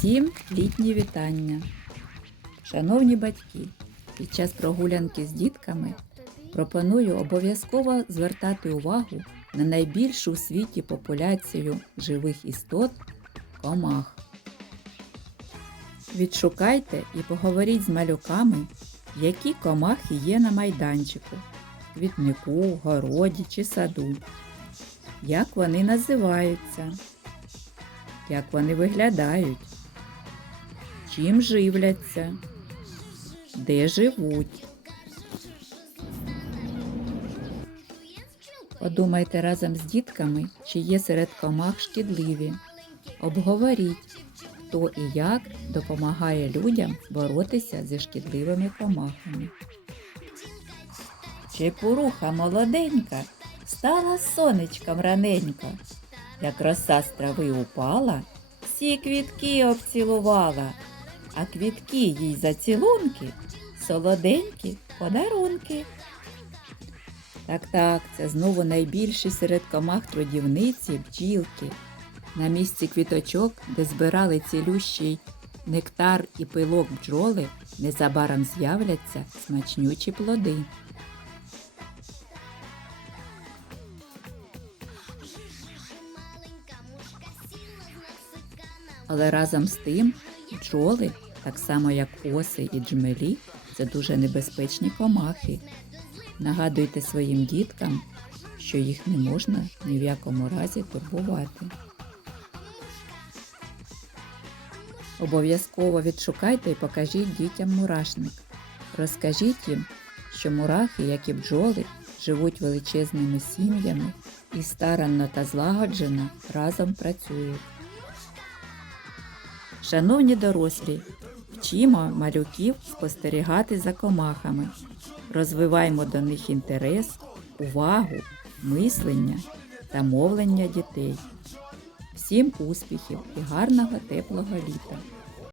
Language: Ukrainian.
Всім літні вітання. Шановні батьки, під час прогулянки з дітками пропоную обов'язково звертати увагу на найбільшу у світі популяцію живих істот комах. Відшукайте і поговоріть з малюками, які комахи є на майданчику, квітнику, городі чи саду. Як вони називаються? Як вони виглядають? Чим живляться? Де живуть? Подумайте разом з дітками, чи є серед комах шкідливі. Обговоріть, хто і як допомагає людям боротися зі шкідливими комахами. Чепуруха молоденька стала сонечком раненько. Як роса з трави упала, всі квітки обцілувала, а квітки їй зацілунки, солоденькі подарунки. Так, так, це знову найбільші серед комах трудівниці бджілки. На місці квіточок, де збирали цілющий нектар і пилок бджоли, незабаром з'являться смачнючі плоди. Але разом з тим бджоли, так само як оси і джмелі, це дуже небезпечні комахи. Нагадуйте своїм діткам, що їх не можна ні в якому разі турбувати. Обов'язково відшукайте і покажіть дітям мурашник. Розкажіть їм, що мурахи, як і бджоли, живуть величезними сім'ями і старанно та злагоджено разом працюють. Шановні дорослі, вчимо малюків спостерігати за комахами, розвиваємо до них інтерес, увагу, мислення та мовлення дітей. Всім успіхів і гарного теплого літа!